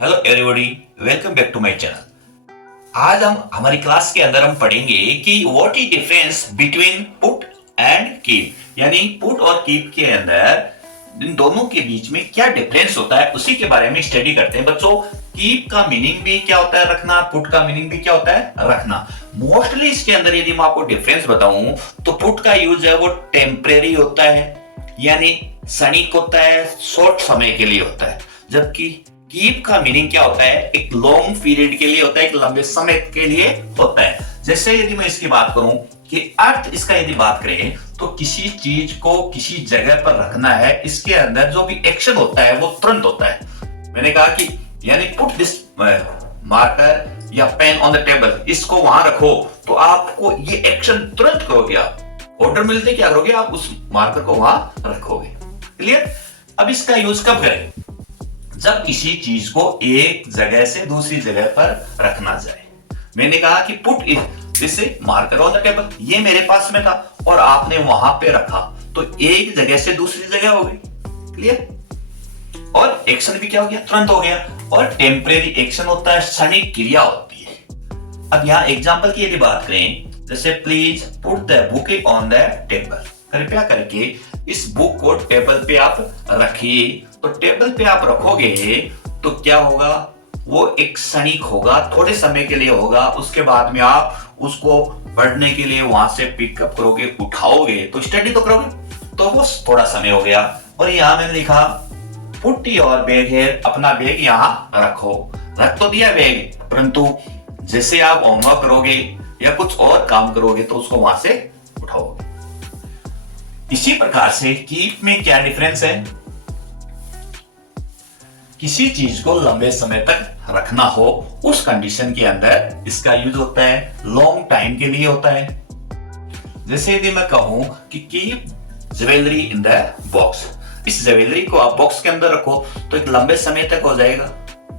Hello everybody, welcome back to my channel. आज हम हमारी क्लास के अंदर हम पढ़ेंगे कि what is difference between put and keep, यानी पुट और कीप के अंदर इन दोनों के बीच में क्या डिफरेंस होता है उसी के बारे में स्टडी करते हैं। बच्चों, कीप का मीनिंग भी क्या होता है रखना, पुट का मीनिंग भी क्या होता है रखना। मोस्टली इसके अंदर यदि मैं आपको डिफरेंस बताऊं तो पुट का यूज है वो टेम्परेरी होता है, यानी क्षणिक होता है, शॉर्ट समय के लिए होता है। जबकि कीप का मीनिंग क्या होता है, एक लॉन्ग पीरियड के लिए होता है, एक लंबे समय के लिए होता है। जैसे यदि मैं इसकी बात करूं कि अर्थ इसका यदि बात करें तो किसी चीज को किसी जगह पर रखना है, इसके अंदर जो भी एक्शन होता है वो तुरंत होता है। मैंने कहा कि यानी पुट दिस मार्कर या पेन ऑन द टेबल, इसको वहां रखो, तो आपको ये एक्शन तुरंत करोगे। आप ऑर्डर मिलते क्या करोगे, आप उस मार्कर को वहां रखोगे। क्लियर। अब इसका यूज कब करें, जब किसी चीज को एक जगह से दूसरी जगह पर रखना जाए। मैंने कहा कि पुट जैसे मार्कर ऑन द टेबल, ये मेरे पास में था और आपने वहां पे रखा, तो एक जगह से दूसरी जगह हो गई। क्लियर। और एक्शन भी क्या हो गया, तुरंत हो गया। और टेम्परेरी एक्शन होता है, क्षणिक क्रिया होती है। अब यहाँ एग्जाम्पल की यदि बात करें, जैसे please put the book on the table, कृपया करके इस बुक को टेबल पे आप रखिए। तो टेबल पे आप रखोगे तो क्या होगा, वो एक क्षणिक होगा, थोड़े समय के लिए होगा। उसके बाद में आप उसको पढ़ने के लिए वहां से पिकअप करोगे, उठाओगे, तो स्टडी तो करोगे, तो वो थोड़ा समय हो गया। और यहां मैंने लिखा पुट योर बैग हियर, अपना बैग यहां रखो। रख तो दिया बैग, परंतु जैसे आप होमवर्क करोगे या कुछ और काम करोगे तो उसको वहां से उठाओगे। इसी प्रकार से कीप में क्या डिफरेंस है, किसी चीज को लंबे समय तक रखना हो उस कंडीशन के अंदर इसका यूज होता है, लॉन्ग टाइम के लिए होता है। जैसे यदि मैं कहूं कि keep jewellery in the box, इस ज्वेलरी को आप बॉक्स के अंदर रखो तो एक लंबे समय तक हो जाएगा।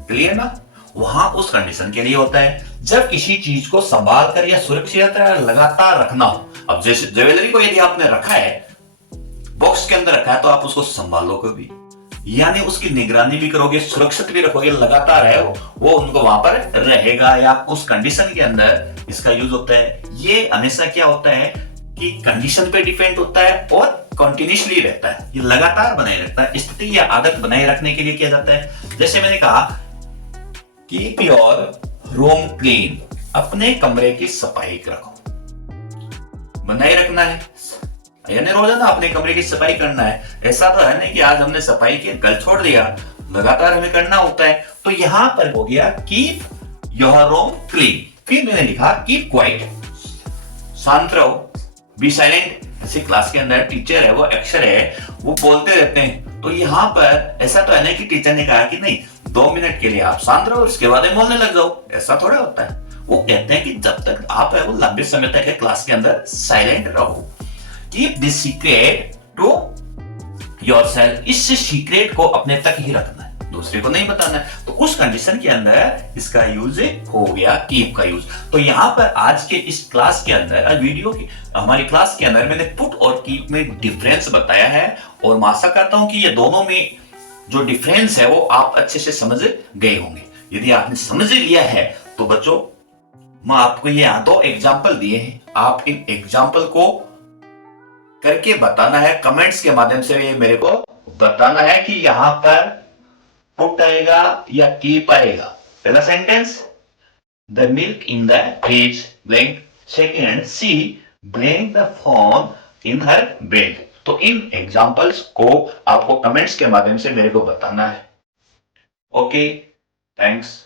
क्लियर ना। वहां उस कंडीशन के लिए होता है जब किसी चीज को संभाल कर या सुरक्षित लगातार रखना हो। अब जैसे ज्वेलरी को यदि आपने रखा है, बॉक्स के अंदर रखा है, तो आप उसको संभालोगे भी, यानी उसकी निगरानी भी करोगे, सुरक्षित भी रखोगे, लगातार है वो उनको वहां पर रहेगा, या उस कंडीशन के अंदर इसका यूज होता है। ये हमेशा क्या होता है कि कंडीशन पे डिपेंड होता है और कंटिन्यूअसली रहता है, ये लगातार बनाए रहता है। स्थिति या आदत बनाए रखने के लिए किया जाता है। जैसे मैंने कहा कीप योर रूम क्लीन, अपने कमरे की सफाई रखो, बनाए रखना है, यानी रोजाना अपने कमरे की सफाई करना है। ऐसा तो है नहीं कि आज हमने सफाई की कल छोड़ दिया, लगातार हमें करना होता है। तो यहां पर हो गया कीप योर रूम क्लीन। फिर मैंने लिखा कीप क्वाइट, शांत रहो, बी साइलेंट। जैसे क्लास के अंदर टीचर है, वो अक्षर है, वो बोलते रहते हैं, तो यहाँ पर ऐसा तो है नहीं कि टीचर ने कहा कि नहीं 2 मिनट के लिए आप शांत रहो, उसके बाद बोलने लग जाओ, ऐसा थोड़ा होता है। वो कहते हैं कि जब तक आप है वो लंबे समय तक है क्लास के अंदर साइलेंट रहो। Keep this secret to yourself, इस सीक्रेट को अपने तक ही रखना है, दूसरे को नहीं बताना है। तो उस कंडीशन के अंदर इसका यूज हो गया कीप का यूज। तो यहां पर आज के इस क्लास के अंदर, वीडियो की हमारी क्लास के अंदर मैंने पुट और कीप में डिफरेंस बताया है, और मैं आशा करता हूं कि ये दोनों में जो डिफरेंस है वो आप अच्छे से समझ गए होंगे। यदि आपने समझ लिया है तो बच्चों, मैं आपको ये यहां 2 एग्जाम्पल दिए हैं, आप इन एग्जाम्पल को करके बताना है, कमेंट्स के माध्यम से ये मेरे को बताना है कि यहां पर पुट आएगा या कीप आएगा। पहला sentence, the milk in the fridge blank, second see blank the phone in her bed. तो इन एग्जांपल्स को आपको कमेंट्स के माध्यम से मेरे को बताना है। Okay, thanks.